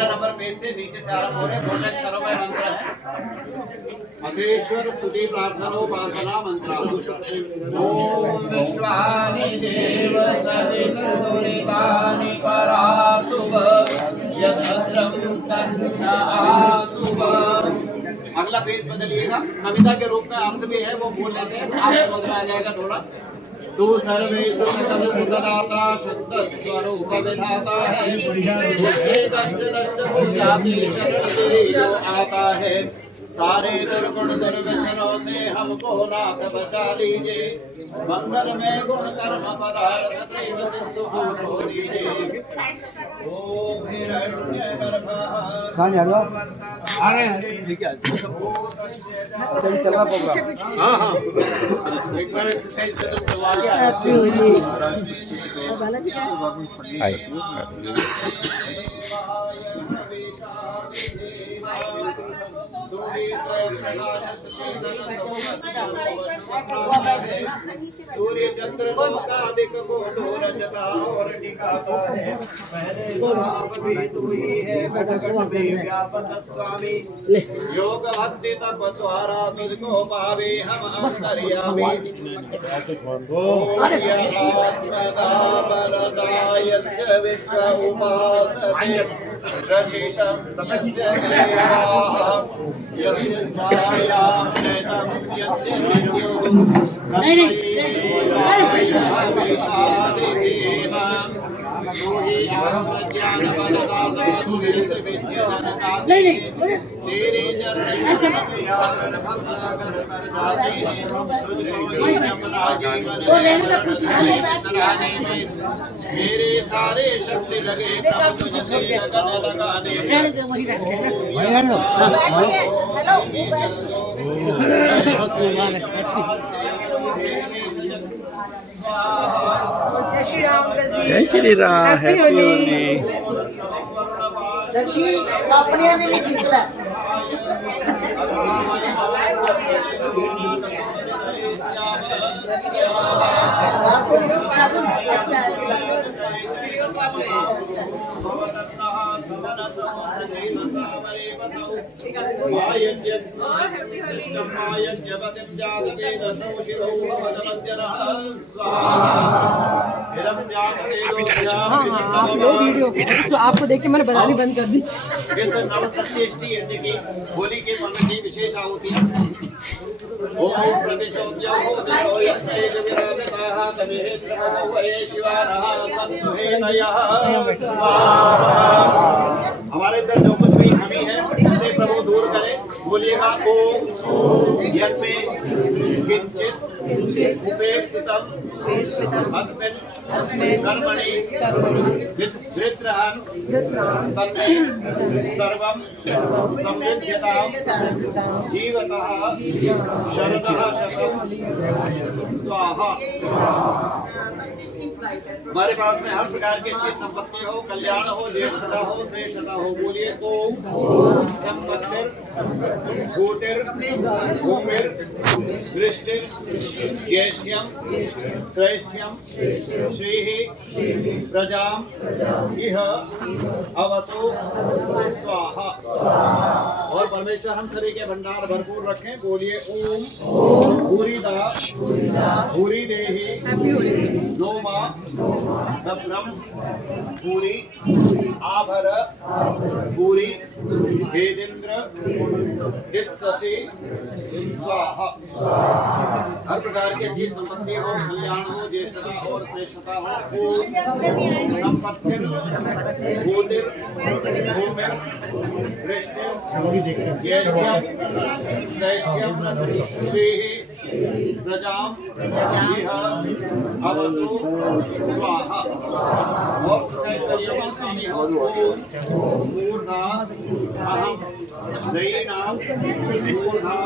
Number page से नीचे से आरंभ हो रहे बोलने अक्षरों में मंत्र है। अधेश्वर स्तुति प्रार्थना उपासना मंत्र। ओम विश्वानि देव सवितुर्दुरितानि परासुव यद्भद्रं तन्ना आसुव। अगला पेज बदलिएगा, कविता के रूप में अर्थ भी है वो बोल लेते हैं, आप समझ में आ जाएगा थोड़ा। तू सर्वेषु सकल सुखदाता शुद्ध स्वरूप विधाता है, कष्ट नष्ट हो जाते शक्ति जो आता है, सारे दुर्गुण दुर्व्यसनों से हमको नाथ बचा लीजिए, मंगल में गुण कर्म पदार्थ प्रेम सिंधु हमको दीजिए। ओम हिरण्यगर्भः आ रहे हैं ठीक है चल रहा प्रोग्राम। हाँ हाँ एक बार एक्सरसाइज करने के बाद हैप्पी होली बालाजी क्या हाय सूर्य चंद्र लोकादिक को तो रचता और टिकाता है, पहले आप भी तू ही है व्यापक स्वामी, योग भक्ति तप द्वारा तुझको पावे हम अंतर्यामी। यस्य विश्व उपासते रचिषं तस्य देवाः, यस्य छायां नैतं यस्य विद्युः तस्मै देवाय विशालिदेव। तू ही ज्ञान बलदाता सुरेश विद्यादाता, तेरे चरण भवसागर तर जाते हैं, तुझको ही अपना जीवन सराहने में मेरे सारे शक्ति लगे प्रभु तुझसे लगन लगाने। जय श्री राम। जय श्री राम। हैप्पी होली। दक्षी अपने ने भी खींच ला। आपको देख के मैंने बनानी बंद कर दी। इस नवसृष्टि यज्ञ की होली के पर्व की विशेष आहुति। ओम प्रतिशोभ्यो देवयस्तेज विरामताः तमेहेत्रमो वये शिवानः संसुहेतयः। हमारे अंदर जो कुछ भी कमी है उसे प्रभु दूर करे। बोलिएगा ओम यन्मे किंचित उपेक्षितम् अस्मिन् कर्मणि धृतरान् तन्मे सर्वं संविद्यतां जीवतः शरदः शतं स्वाहा। हमारे पास में हर प्रकार की अच्छी संपत्ति हो, कल्याण हो, ज्येष्ठता हो, श्रेष्ठता हो। बोलिए ओम संपत्तिर भूतिर भूमिर दृष्टिर ज्येष्ठ्यम श्रेष्ठ्यम श्रीः प्रजाम इह अवतु स्वाहा। और परमेश्वर हम सभी के भंडार भरपूर रखें। बोलिए ओम भूरिदा भूरि देहि नोमा दब्रम भूरि आभर भूरि भेदेन्द्र दित्ससि स्वाहा। हर प्रकार की अच्छी संपत्ति हो, कल्याण हो, ज्येष्ठता हो और श्रेष्ठता हो। संपत्तिर भूतिर भूमिर दृष्टिर ज्येष्ठ्यम श्रेष्ठ्यम श्रीः प्रजाम इह अवतु स्वाहा। और ऐश्वर्य स्वामी हो। पूर्णा अहम दयीनां मूर्धां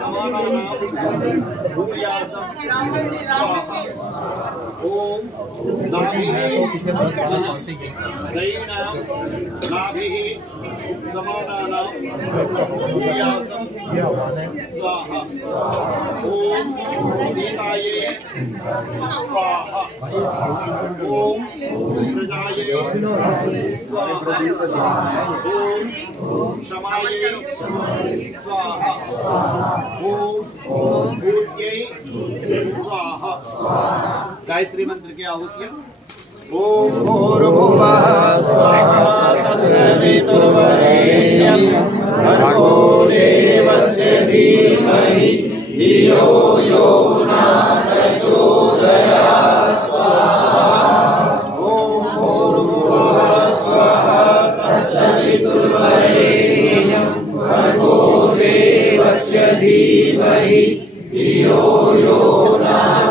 समानानां भूयासं स्वाहा। ओम नाभिः दयीनां नाभिः समानानां भूयासं स्वाहा। ओम सीताये स्वाहा। ओम प्रजाये स्वाहा। ओम क्षमाये स्वाहा। ओम भूत्यै स्वाहा। गायत्री मंत्र की आहुतियां। ओम भूर्भुवः स्वः तत्सवितुर्वरेण्यं भर्गो देवस्य धीमहि धियो यो न प्रचोदयात् स्वाहा। ओम भूर्भुवः स्वः तत्सवितुर्वरेण्यं भर्गो देवस्य धीमहि धियो यो न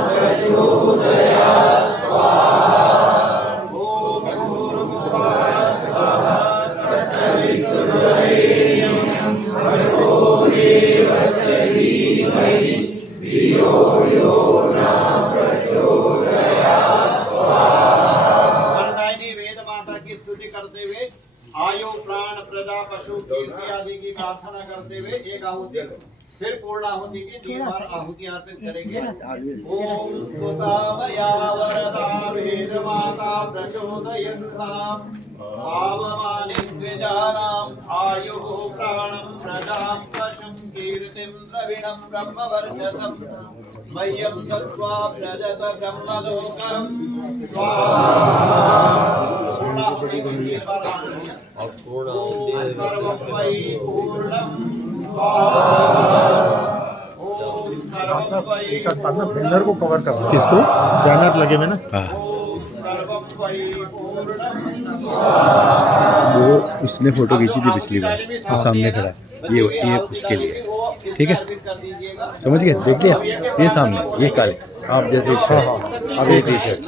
प्रचोदयात् स्वाहा। करते हुए आयु प्राण प्रजा पशु कीर्ति आदि की प्रार्थना करते हुए एक आहुति, फिर पूर्ण आहुति की 3 बार आहुति अर्पित करेंगे। ओम स्तुता मया वरदा वेद माता प्रचोदयन्तां पावमानि द्विजानां आयुः प्राणं प्रजां पशुं कीर्तिं द्रविणं ब्रह्मवर्चसं मह्यं दत्त्वा व्रजत ब्रह्मलोकं स्वाहा। एक बात ना, बैनर को कवर करना। किसको? बैनर लगे हुए ना। वो उसने फोटो खींची थी पिछली बार, वो सामने खड़ा, ये होती है उसके लिए, ठीक है, समझ गए? देख लिया, ये सामने, ये काले, आप जैसे अब ये टी शर्ट।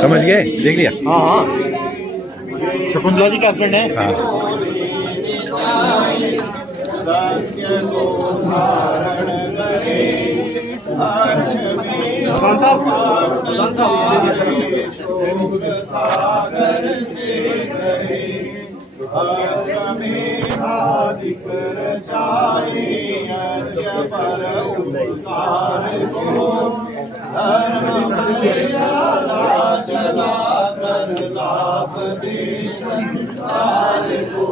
समझ गए? देख लिया? हाँ हाँ, शकुंतला जी का फ्रेंड है। हाँ। सत्य को धारण करे कौन साहब? सागर से करे अधिक रचाए यज्ञ पर उपसार को धर्म मर्यादा चला कर लाभ दे संसार को।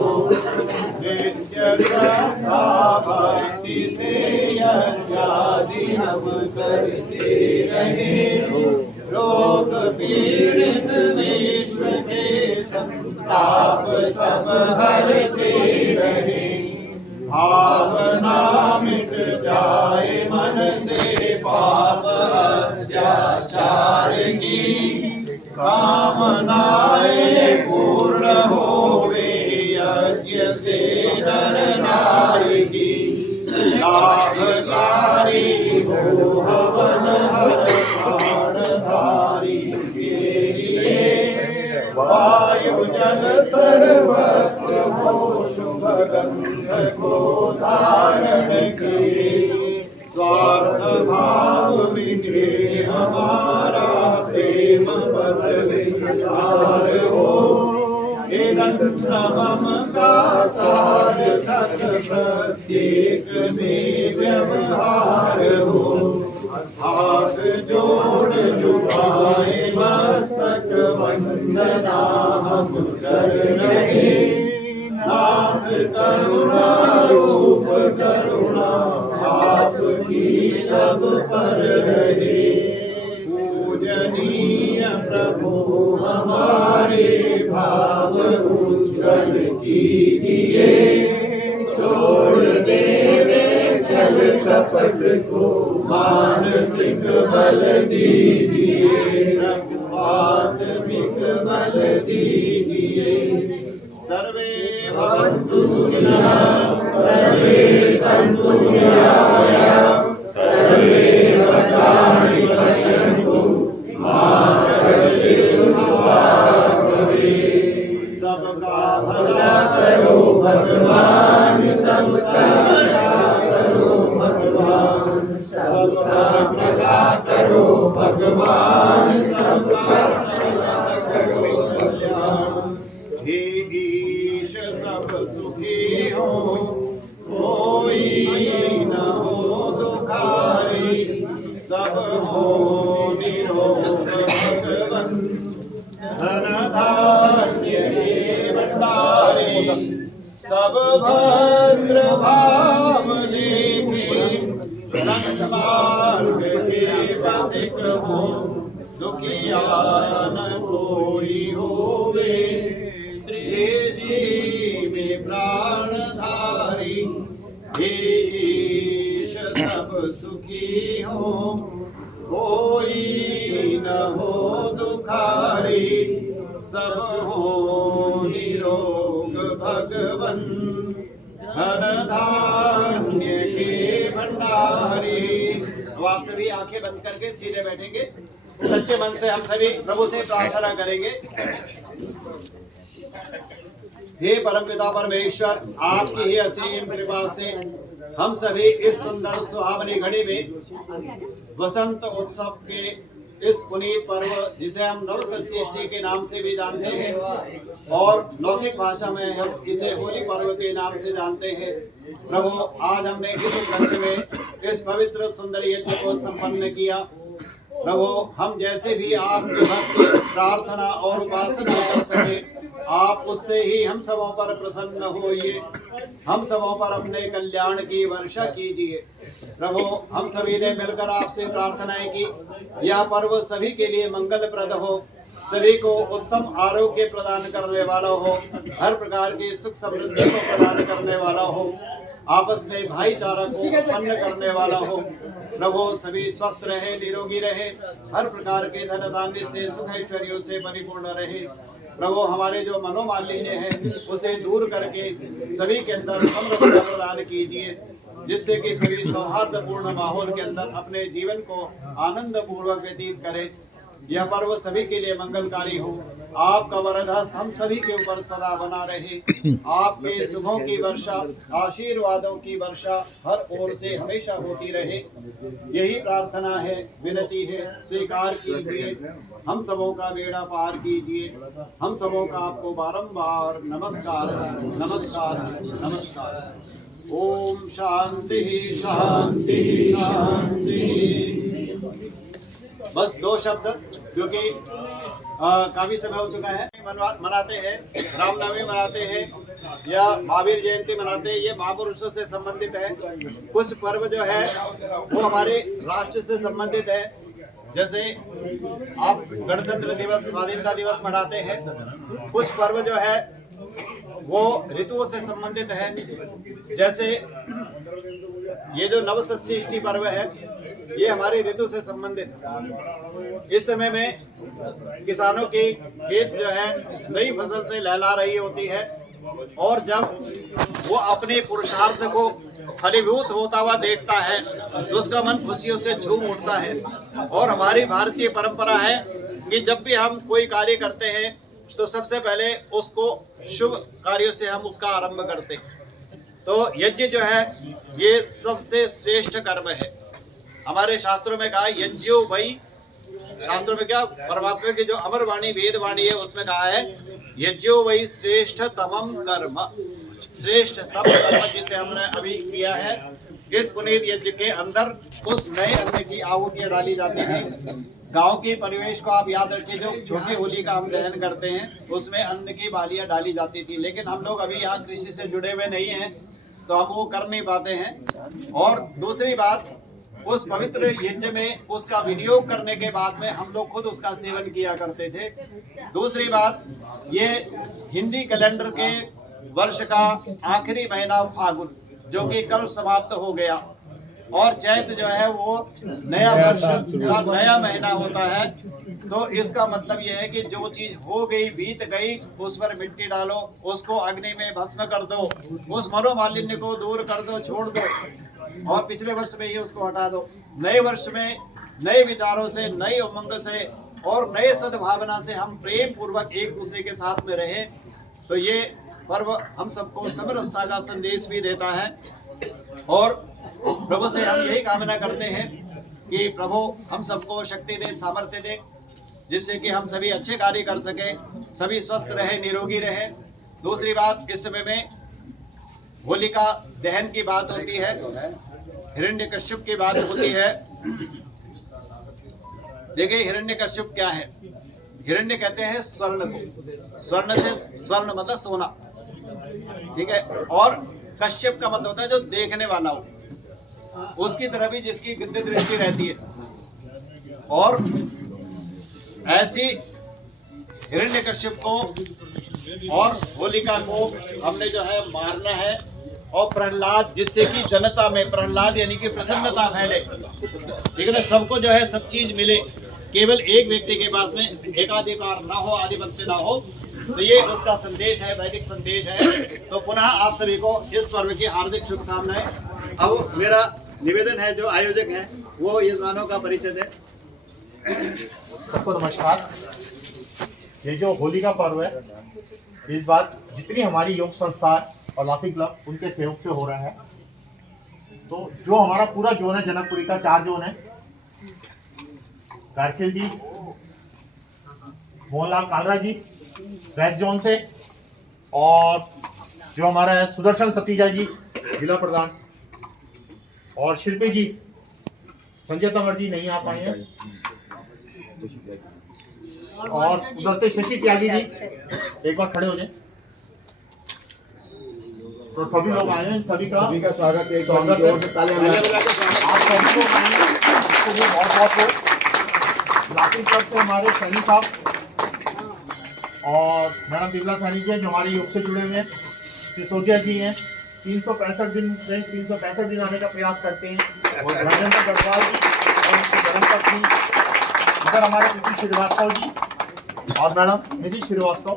नित्य श्रद्धा भक्ति से यज्ञादि हम करते रहे रोग पीड़ित विश्व के संताप सब हरते रहे। भावना मिट जाए मन से पाप अत्याचार की कामनाएं पूर्ण होवे यज्ञ से नर नारी की। लाभकारी हो हवन हर प्राणधारी के लिए वायु जल सर्वत्र हो शुभ गंध को धारण किए। स्वार्थ भाव मिटे हमारा प्रेम पद विस्तार हो। नवम का सार्थक प्रत्येक में व्यवहार हो। हाथ जोड़ झुकाए मस्तक वंदना हम कर रहे। नाथ करुणा रूप करुणा आपकी सब पर रहे। पूजनीय प्रभु हमारे भाव उज्जवल कीजिए। छोड़ देवे छल कपट को मानसिक बल दीजिए। आत्मिक बल दीजिए। सर्वे भवन्तु सुखिनः सर्वे सन्तु निरामयाः सर्वे भद्राणि पश्यन्तु मा कश्चित् दुःखात् भवेत्। सबका भला करो भगवान सबका करो भगवान सबका भला करो भगवान सबका करो कल्याण। हे ईश सब सुखी हो कोई न हो दुखारी सब हो निरोग भगवन धन धान्य भंडारी सब भद्र भाव देखे संत मार्ग के पथिक हो दुखिया न कोई होवे श्री जी में प्राणधारी। हे ईश सब सुखी हो कोई न हो दुखारी सब हो निरोग भगवन धन धान्य के भंडारी। अब आप सभी आंखें बंद करके सीधे बैठेंगे, सच्चे मन से हम सभी प्रभु से प्रार्थना करेंगे। हे परमपिता परमेश्वर, आपकी ही असीम कृपा से हम सभी इस सुंदर सुहावनी घड़ी में वसंत उत्सव के इस पुनीत पर्व जिसे हम नवसस्येष्टि के नाम से भी जानते हैं और लौकिक भाषा में हम इसे होली पर्व के नाम से जानते हैं। प्रभु, आज हमने इस उपलक्ष्य में इस पवित्र सुंदर यज्ञ को संपन्न किया। प्रभु, हम जैसे भी आपके भक्त प्रार्थना और उपासना कर सके, आप उससे ही हम सबों पर प्रसन्न होइए, हम सबों पर अपने कल्याण की वर्षा कीजिए। प्रभु, हम सभी ने मिलकर आपसे प्रार्थनाएं की, यह पर्व सभी के लिए मंगलप्रद हो, सभी को उत्तम आरोग्य प्रदान करने वाला हो, हर प्रकार की सुख समृद्धि को प्रदान करने वाला हो, आपस में भाईचारा को उत्पन्न करने वाला हो। प्रभु, सभी स्वस्थ रहे, निरोगी रहे, हर प्रकार के धन धान्य से सुख ऐश्वर्यों से परिपूर्ण रहे। प्रभु, हमारे जो मनोमालिन्य है उसे दूर करके सभी के अंदर समृद्धि प्रदान कीजिए, जिससे कि सभी सौहार्दपूर्ण माहौल के अंदर अपने जीवन को आनंद पूर्वक व्यतीत करें। यह पर्व सभी के लिए मंगलकारी हो। आपका वरद हस्त हम सभी के ऊपर सदा बना रहे। आपके शुभों की वर्षा, आशीर्वादों की वर्षा हर ओर से हमेशा होती रहे। यही प्रार्थना है, विनती है, स्वीकार कीजिए। हम सबों का बेड़ा पार कीजिए। हम सबों का आपको बारंबार नमस्कार नमस्कार नमस्कार। ओम शांति शांति शांति। बस दो शब्द, क्योंकि काफी समय हो चुका है। मनाते हैं, रामनवमी मनाते हैं या महावीर जयंती मनाते हैं, ये महापुरुषों से संबंधित है। कुछ पर्व जो है वो हमारे राष्ट्र से संबंधित है, जैसे आप गणतंत्र दिवस, स्वाधीनता दिवस मनाते हैं। कुछ पर्व जो है वो ऋतुओं से संबंधित है, जैसे ये जो नवसस्येष्टि पर्व है ये हमारी ऋतु से संबंधित है। इस समय में किसानों की खेत जो है नई फसल से लहला रही होती है, और जब वो अपने पुरुषार्थ को फलीभूत होता हुआ देखता है तो उसका मन खुशियों से झूम उठता है। और हमारी भारतीय परंपरा है कि जब भी हम कोई कार्य करते हैं तो सबसे पहले उसको शुभ कार्यों से हम उसका आरंभ करते हैं। तो यज्ञ जो है ये सबसे श्रेष्ठ कर्म है। हमारे शास्त्रों में कहा यज्ञो वही, शास्त्रों में क्या, परमात्मा की जो अमर वाणी वेद वाणी है उसमें कहा है यज्ञो वही श्रेष्ठ तमम कर्म, श्रेष्ठ तम कर्म जिसे हमने अभी किया है। इस पुनीत यज्ञ के अंदर उस नए अन्न की आहुतियां डाली जाती थी। गांव के परिवेश को आप याद रखिए, जो छोटी होली का हम दहन करते हैं उसमें अन्न की बालियां डाली जाती थी, लेकिन हम लोग अभी यहाँ कृषि से जुड़े हुए नहीं हैं तो हम वो कर नहीं पाते हैं। और दूसरी बात, उस पवित्र यज्ञ में उसका विनियोग करने के बाद में हम लोग खुद उसका सेवन किया करते थे। दूसरी बात, ये हिंदी कैलेंडर के वर्ष का आखिरी महीना फागुन जो कि कल समाप्त हो गया, और चैत जो है वो नया वर्ष का नया महीना होता है। तो इसका मतलब यह है कि जो चीज हो गई बीत गई उस पर मिट्टी डालो, उसको अग्नि में भस्म कर दो, उस मनोमालिन्य को दूर कर दो, छोड़ दो और पिछले वर्ष में ही उसको हटा दो। नए वर्ष में नए विचारों से, नई उमंग से और नए सद्भावना से हम प्रेम पूर्वक एक दूसरे के साथ में रहें। तो ये पर्व हम सबको समरसता का संदेश भी देता है और प्रभु से हम यही कामना करते हैं कि प्रभु हम सबको शक्ति दे, सामर्थ्य दे, जिससे कि हम सभी अच्छे कार्य कर सकें, सभी स्वस्थ रहे, निरोगी रहे। दूसरी बात, इस समय में होलिका दहन की बात होती है, हिरण्यकश्यप की बात होती है। देखिए हिरण्यकश्यप क्या है? हिरण्य कहते हैं स्वर्ण को, स्वर्ण से स्वर्ण मतलब सोना, ठीक है। और कश्यप का मतलब होता है जो देखने वाला हो, उसकी तरफ ही जिसकी गिद्ध दृष्टि रहती है। और ऐसी हिरण्यकश्यप को और होलिका को हमने जो है मारना है। और प्रहलाद, जिससे कि जनता में प्रहलाद यानी कि प्रसन्नता फैले, ठीक है ना, सबको जो है सब चीज मिले, केवल एक व्यक्ति के पास में एकाधिकार ना हो, आधिपत्य ना हो। तो ये उसका संदेश है, वैदिक संदेश है। तो पुनः आप सभी को इस पर्व की हार्दिक शुभकामनाएं। अब मेरा निवेदन है, जो आयोजक हैं वो यजमानों का परिचय दें। सबको नमस्कार। ये जो होली का पर्व है, इस बार जितनी हमारी योग संस्थान और लाफी क्लब उनके सहयोग से हो रहा है। तो जो हमारा पूरा जोन है, जनकपुरी का 4 जोन है, कारगिल जी, मोहनलाल कालरा जी वेस्ट जोन से, और जो हमारा है सुदर्शन सतीजा जी जिला प्रधान, और शिल्पी जी, संजय तंवर जी नहीं आ पाए हैं, और उधर से शशि त्यागी जी, एक बार खड़े हो जाए। तो सभी लोग आए हैं, सभी का स्वागत है। स्वागत है, आप सभी लोग आए हैं, आपको भी बहुत लाठी क्लब से हमारे सैनी साहब और मैडम बिमला सैनी जी जो हमारे योग से जुड़े हुए हैं, सिसोदिया जी हैं, 365 दिन आने का प्रयास करते हैं, और राजेंद्र गढ़वाल जी और उनके धर्मपत्नी, इधर हमारे नितिन श्रीवास्तव जी और मैडम नितिन श्रीवास्तव।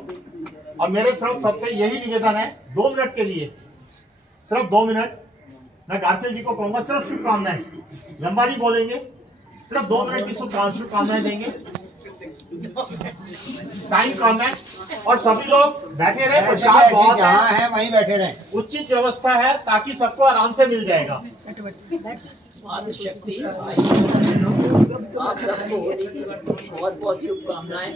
और मेरे सिर्फ सबसे यही निवेदन है, 2 मिनट के लिए, सिर्फ 2 मिनट मैं गार्किल जी को कहूँगा, सिर्फ शुभकामनाएं, लंबा नहीं बोलेंगे, सिर्फ 2 मिनट की शुभकामनाएं देंगे, टाइम कम है। और सभी लोग बैठे रहे, प्रसाद बहुत जहाँ है वहीं बैठे रहे, उचित व्यवस्था है ताकि सबको आराम से मिल जाएगा। शक्ति आप सबको बहुत बहुत शुभकामनाएं।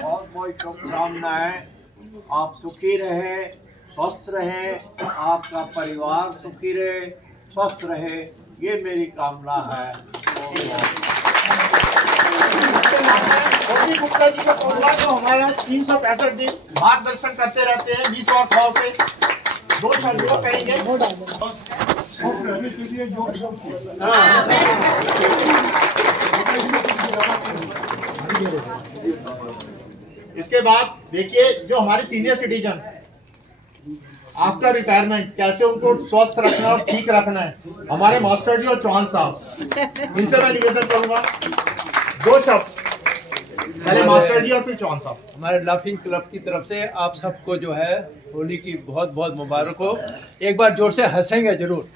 बहुत बहुत शुभकामनाएं। आप सुखी रहे, स्वस्थ रहे, आपका परिवार सुखी रहे, स्वस्थ रहे, ये मेरी कामना है। गुप्ता जी का परिवार जो हमारा 365 दिन मार्गदर्शन करते रहते हैं, 20 और 100 से 2 शब्दों कहेंगे। इसके बाद देखिए जो हमारे सीनियर सिटीजन आफ्टर रिटायरमेंट कैसे उनको स्वस्थ रखना और ठीक रखना है, हमारे मास्टर जी और चौहान साहब, इनसे मैं निवेदन करूंगा 2 शब्द, पहले मास्टर जी और फिर चौहान साहब। हमारे लाफिंग क्लब की तरफ से आप सबको जो है होली की बहुत बहुत मुबारक हो। एक बार जोर से हंसेंगे जरूर।